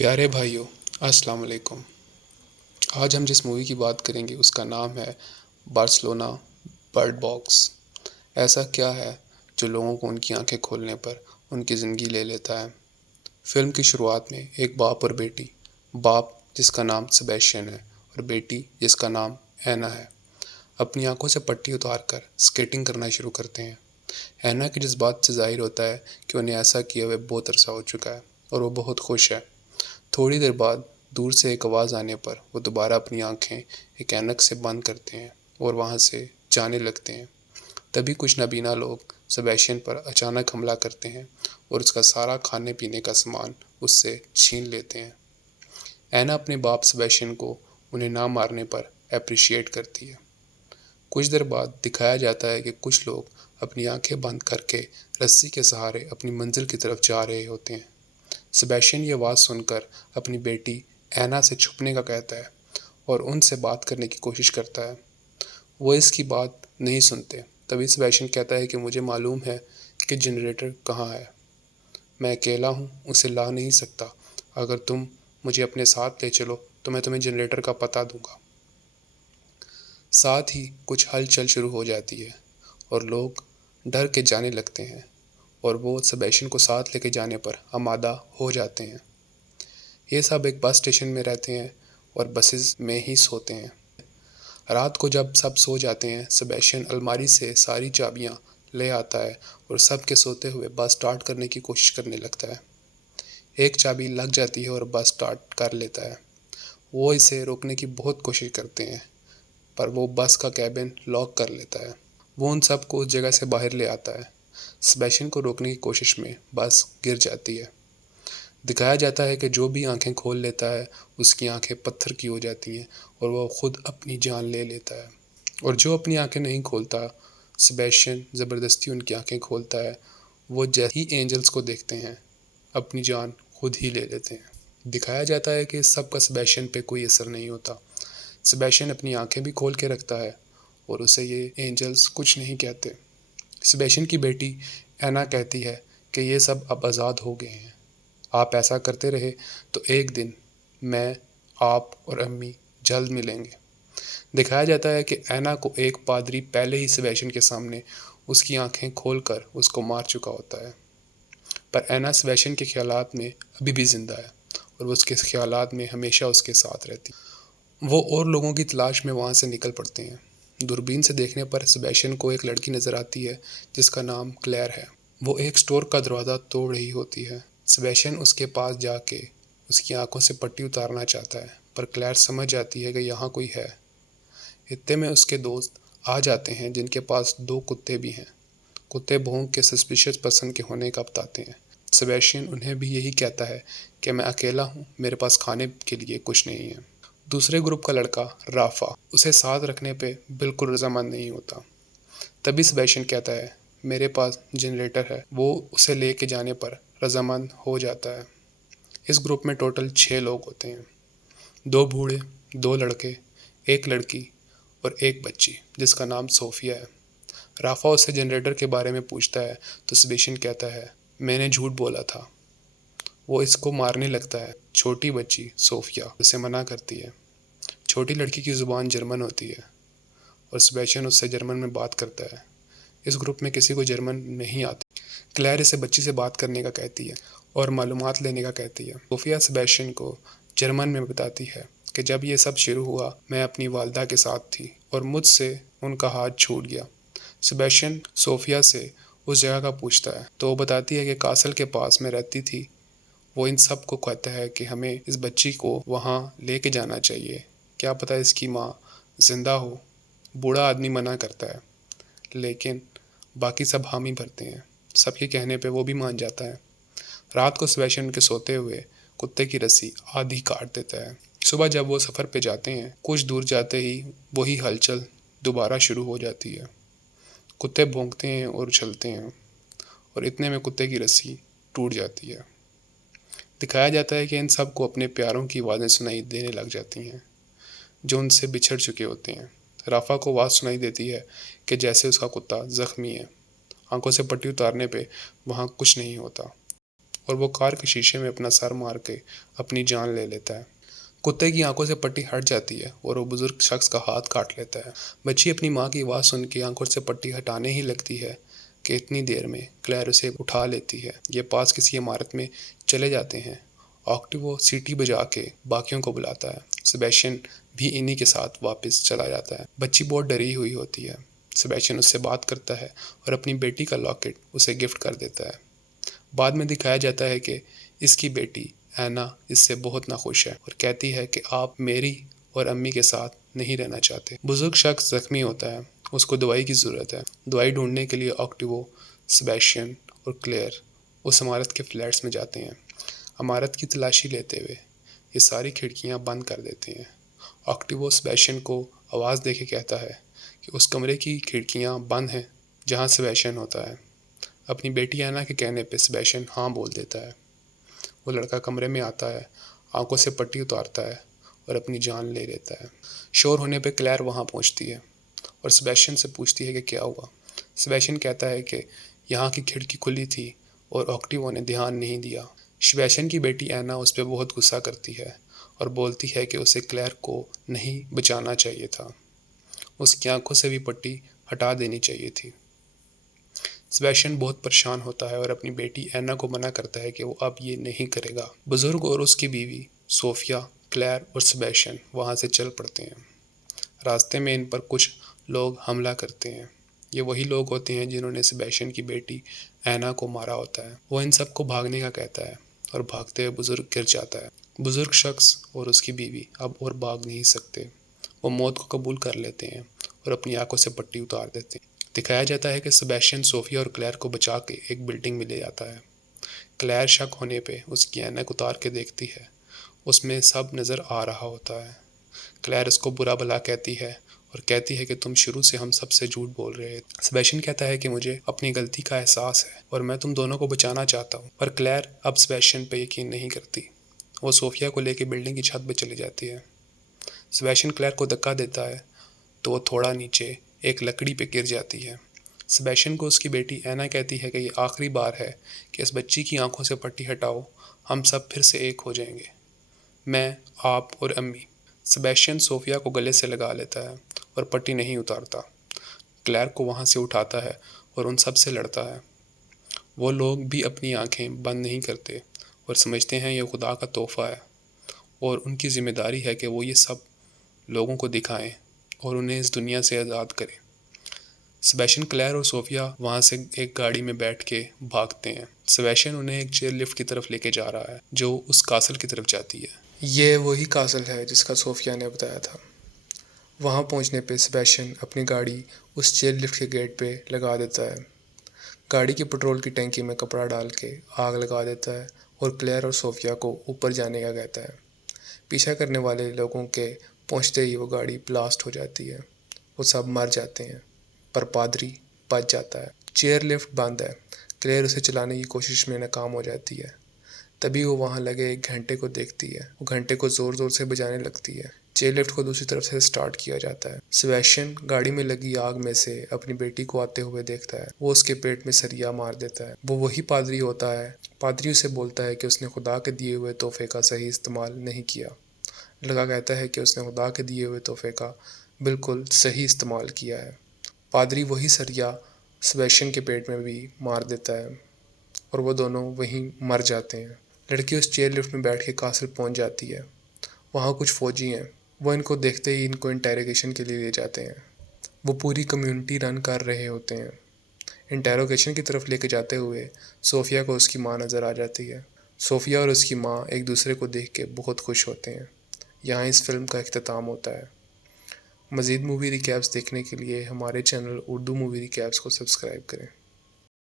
प्यारे भाइयों, अस्सलाम वालेकुम। आज हम जिस मूवी की बात करेंगे उसका नाम है बार्सिलोना बर्ड बॉक्स। ऐसा क्या है जो लोगों को उनकी आंखें खोलने पर उनकी ज़िंदगी ले लेता है। फिल्म की शुरुआत में एक बाप और बेटी, बाप जिसका नाम सेबेस्टियन है और बेटी जिसका नाम एना है, अपनी आंखों से पट्टी उतार कर स्केटिंग करना शुरू करते हैं। एना की जिस बात से जाहिर होता है कि उन्हें ऐसा किए हुए बहुत अरसा हो चुका है और वो बहुत खुश है। थोड़ी देर बाद दूर से एक आवाज़ आने पर वो दोबारा अपनी आंखें एक ऐनक से बंद करते हैं और वहाँ से जाने लगते हैं। तभी कुछ नाबीना लोग सेबेस्टियन पर अचानक हमला करते हैं और उसका सारा खाने पीने का सामान उससे छीन लेते हैं। ऐना अपने बाप सेबेस्टियन को उन्हें ना मारने पर अप्रिशिएट करती है। कुछ देर बाद दिखाया जाता है कि कुछ लोग अपनी आंखें बंद करके रस्सी के सहारे अपनी मंजिल की तरफ जा रहे होते हैं। सेबेस्टियन ये आवाज़ सुनकर अपनी बेटी ऐना से छुपने का कहता है और उनसे बात करने की कोशिश करता है। वो इसकी बात नहीं सुनते। तभी सेबेस्टियन कहता है कि मुझे मालूम है कि जनरेटर कहाँ है। मैं अकेला हूँ, उसे ला नहीं सकता। अगर तुम मुझे अपने साथ ले चलो तो मैं तुम्हें जनरेटर का पता दूंगा। साथ ही कुछ हलचल शुरू हो जाती है और लोग डर के जाने लगते हैं और वो सेबेस्टियन को साथ लेके जाने पर आमादा हो जाते हैं। ये सब एक बस स्टेशन में रहते हैं और बसेस में ही सोते हैं। रात को जब सब सो जाते हैं, सेबेस्टियन अलमारी से सारी चाबियां ले आता है और सबके सोते हुए बस स्टार्ट करने की कोशिश करने लगता है। एक चाबी लग जाती है और बस स्टार्ट कर लेता है। वो इसे रोकने की बहुत कोशिश करते हैं पर वो बस का कैबिन लॉक कर लेता है। वो उन सबको उस जगह से बाहर ले आता है। सेबेस्टियन को रोकने की कोशिश में बस गिर जाती है। दिखाया जाता है कि जो भी आंखें खोल लेता है उसकी आंखें पत्थर की हो जाती हैं और वह खुद अपनी जान ले लेता है। और जो अपनी आंखें नहीं खोलता, सेबेस्टियन ज़बरदस्ती उनकी आंखें खोलता है। वो जैसे ही एंजल्स को देखते हैं अपनी जान खुद ही ले लेते हैं। दिखाया जाता है कि इस सब का सेबेस्टियन पे कोई असर नहीं होता। सेबेस्टियन अपनी आंखें भी खोल के रखता है और उसे ये एंजल्स कुछ नहीं कहते। सेबेस्टियन की बेटी एना कहती है कि ये सब अब आज़ाद हो गए हैं। आप ऐसा करते रहे तो एक दिन मैं, आप और अम्मी जल्द मिलेंगे। दिखाया जाता है कि ऐना को एक पादरी पहले ही सेबेस्टियन के सामने उसकी आंखें खोलकर उसको मार चुका होता है। पर ऐना सेबेस्टियन के ख्यालात में अभी भी जिंदा है और वो उसके ख्यालात में हमेशा उसके साथ रहती है। वो और लोगों की तलाश में वहाँ से निकल पड़ते हैं। दूरबीन से देखने पर सेबेस्टियन को एक लड़की नज़र आती है जिसका नाम क्लेयर है। वो एक स्टोर का दरवाज़ा तोड़ रही होती है। सेबेस्टियन उसके पास जाके उसकी आंखों से पट्टी उतारना चाहता है पर क्लेयर समझ जाती है कि यहाँ कोई है। इतने में उसके दोस्त आ जाते हैं जिनके पास दो कुत्ते भी हैं। कुत्ते भौंक के सस्पिशियस पर्सन के होने का बताते हैं। सेबेस्टियन उन्हें भी यही कहता है कि मैं अकेला हूँ, मेरे पास खाने के लिए कुछ नहीं है। दूसरे ग्रुप का लड़का राफा उसे साथ रखने पे बिल्कुल रजामंद नहीं होता। तभी सेबेस्टियन कहता है मेरे पास जनरेटर है। वो उसे लेके जाने पर रजामंद हो जाता है। इस ग्रुप में टोटल 6 लोग होते हैं, 2 बूढ़े, 2 लड़के, एक लड़की और एक बच्ची जिसका नाम सोफिया है। राफा उससे जनरेटर के बारे में पूछता है तो सेबेस्टियन कहता है मैंने झूठ बोला था। वो इसको मारने लगता है। छोटी बच्ची सोफिया उसे मना करती है। छोटी लड़की की ज़ुबान जर्मन होती है और सेबेस्टियन उससे जर्मन में बात करता है। इस ग्रुप में किसी को जर्मन नहीं आती। क्लेयर इसे बच्ची से बात करने का कहती है और मालूमात लेने का कहती है। सोफिया सेबेस्टियन को जर्मन में बताती है कि जब ये सब शुरू हुआ मैं अपनी वालदा के साथ थी और मुझसे उनका हाथ छूट गया। सेबेस्टियन सोफिया से उस जगह का पूछता है तो वो बताती है कि कासल के पास में रहती थी। वो इन सब को कहता है कि हमें इस बच्ची को वहाँ लेके जाना चाहिए, क्या पता इसकी माँ जिंदा हो। बूढ़ा आदमी मना करता है लेकिन बाकी सब हामी भरते हैं। सबके कहने पे वो भी मान जाता है। रात को सेबेस्टियन के सोते हुए कुत्ते की रस्सी आधी काट देता है। सुबह जब वो सफ़र पे जाते हैं कुछ दूर जाते ही वही हलचल दोबारा शुरू हो जाती है। कुत्ते भौंकते हैं और उछलते हैं और इतने में कुत्ते की रस्सी टूट जाती है। दिखाया जाता है कि इन सब को अपने प्यारों की आवाज़ें सुनाई देने लग जाती हैं जो उनसे बिछड़ चुके होते हैं। राफा को आवाज़ सुनाई देती है कि जैसे उसका कुत्ता ज़ख्मी है। आंखों से पट्टी उतारने पे वहाँ कुछ नहीं होता और वो कार के शीशे में अपना सर मार के अपनी जान ले लेता है। कुत्ते की आंखों से पट्टी हट जाती है और वो बुजुर्ग शख्स का हाथ काट लेता है। बच्ची अपनी माँ की आवाज़ सुन के आंखों से पट्टी हटाने ही लगती है कि इतनी देर में क्लेयर उसे उठा लेती है। ये पास किसी इमारत में चले जाते हैं। ऑक्टिवो सीटी बजा के बाकियों को बुलाता है। सेबेस्टियन भी इन्हीं के साथ वापस चला जाता है। बच्ची बहुत डरी हुई होती है। सेबेस्टियन उससे बात करता है और अपनी बेटी का लॉकेट उसे गिफ्ट कर देता है। बाद में दिखाया जाता है कि इसकी बेटी एना इससे बहुत नाखुश है और कहती है कि आप मेरी और अम्मी के साथ नहीं रहना चाहते। बुजुर्ग शख्स जख्मी होता है, उसको दवाई की ज़रूरत है। दवाई ढूंढने के लिए ऑक्टिवो, सेबेस्टियन और क्लेयर उस इमारत के फ्लैट्स में जाते हैं। इमारत की तलाशी लेते हुए ये सारी खिड़कियां बंद कर देते हैं। ऑक्टिवो सेबेस्टियन को आवाज़ दे के कहता है कि उस कमरे की खिड़कियां बंद हैं जहां सेबेस्टियन होता है। अपनी बेटी एना के कहने पे सेबेस्टियन हाँ बोल देता है। वो लड़का कमरे में आता है, आंखों से पट्टी उतारता है और अपनी जान ले लेता है। शोर होने पे क्लेयर वहाँ पहुँचती है और सेबेस्टियन से पूछती है कि क्या हुआ। सेबेस्टियन कहता है कि यहाँ की खिड़की खुली थी और ऑक्टिवो ने ध्यान नहीं दिया। सेबेस्टियन की बेटी एना उस पर बहुत गुस्सा करती है और बोलती है कि उसे क्लेयर को नहीं बचाना चाहिए था, उसकी आंखों से भी पट्टी हटा देनी चाहिए थी। सेबेस्टियन बहुत परेशान होता है और अपनी बेटी एना को मना करता है कि वो अब ये नहीं करेगा। बुजुर्ग और उसकी बीवी सोफिया, क्लेयर और सेबेस्टियन वहाँ से चल पड़ते हैं। रास्ते में इन पर कुछ लोग हमला करते हैं। ये वही लोग होते हैं जिन्होंने सेबेस्टियन की बेटी एना को मारा होता है। वो इन सबको भागने का कहता है और भागते हुए बुजुर्ग गिर जाता है। बुजुर्ग शख्स और उसकी बीवी अब और भाग नहीं सकते। वो मौत को कबूल कर लेते हैं और अपनी आंखों से पट्टी उतार देते हैं। दिखाया जाता है कि सेबेस्टियन सोफिया और क्लेयर को बचा के एक बिल्डिंग में ले जाता है। क्लेयर शक होने पे उसकी ऐनक उतार के देखती है, उसमें सब नज़र आ रहा होता है। क्लेयर उसको बुरा भला कहती है और कहती है कि तुम शुरू से हम सबसे झूठ बोल रहे थे। सेबेस्टियन कहता है कि मुझे अपनी गलती का एहसास है और मैं तुम दोनों को बचाना चाहता हूँ, पर क्लेयर अब सेबेस्टियन पे यकीन नहीं करती। वो सोफिया को लेकर बिल्डिंग की छत पर चली जाती है। सेबेस्टियन क्लेयर को धक्का देता है तो वो थोड़ा नीचे एक लकड़ी पे गिर जाती है। सेबेस्टियन को उसकी बेटी एना कहती है कि ये आखिरी बार है कि इस बच्ची की आंखों से पट्टी हटाओ, हम सब फिर से एक हो जाएंगे, मैं, आप और अम्मी। सेबेस्टियन सोफिया को गले से लगा लेता है और पट्टी नहीं उतारता। क्लेयर को वहाँ से उठाता है और उन सब से लड़ता है। वो लोग भी अपनी आंखें बंद नहीं करते और समझते हैं ये खुदा का तोहफा है और उनकी जिम्मेदारी है कि वो ये सब लोगों को दिखाएं और उन्हें इस दुनिया से आज़ाद करें। सेबेस्टियन, क्लेयर और सोफिया वहाँ से एक गाड़ी में बैठ के भागते हैं। सेबेस्टियन उन्हें एक चेयर लिफ्ट की तरफ लेके जा रहा है जो उस कासल की तरफ जाती है। ये वही कासल है जिसका सोफिया ने बताया था। वहाँ पहुँचने पे सेबेस्टियन अपनी गाड़ी उस चेयर लिफ्ट के गेट पे लगा देता है। गाड़ी की पेट्रोल की टंकी में कपड़ा डाल के आग लगा देता है और क्लेयर और सोफिया को ऊपर जाने का कहता है। पीछा करने वाले लोगों के पहुँचते ही वो गाड़ी ब्लास्ट हो जाती है। वो सब मर जाते हैं, पर पादरी बच जाता है। चेयर लिफ्ट बंद है। क्लेयर उसे चलाने की कोशिश में नाकाम हो जाती है। तभी वो वहाँ लगे एक घंटे को देखती है। वो घंटे को ज़ोर ज़ोर से बजाने लगती है। चेयर लिफ्ट को दूसरी तरफ से स्टार्ट किया जाता है। सेबेस्टियन गाड़ी में लगी आग में से अपनी बेटी को आते हुए देखता है। वो उसके पेट में सरिया मार देता है। वो वही पादरी होता है। पादरी उसे बोलता है कि उसने खुदा के दिए हुए तोहफे का सही इस्तेमाल नहीं किया। लड़का कहता है कि उसने खुदा के दिए हुए तोहफे का बिल्कुल सही इस्तेमाल किया है। पादरी वही सरिया सेबेस्टियन के पेट में भी मार देता है और वो दोनों वहीं मर जाते हैं। लड़की उस चेयर लिफ्ट में बैठ के कासल पहुंच जाती है। वहाँ कुछ फौजी हैं। वो इनको देखते ही इनको इंटेरोगेशन के लिए ले जाते हैं। वो पूरी कम्युनिटी रन कर रहे होते हैं। इंटेरोगेशन की तरफ लेके जाते हुए सोफिया को उसकी माँ नज़र आ जाती है। सोफिया और उसकी माँ एक दूसरे को देख के बहुत खुश होते हैं। यहाँ इस फिल्म का इख्तिताम होता है। मज़ीद मूवी रिकैप्स देखने के लिए हमारे चैनल उर्दू मूवी रिकैप्स को सब्सक्राइब करें।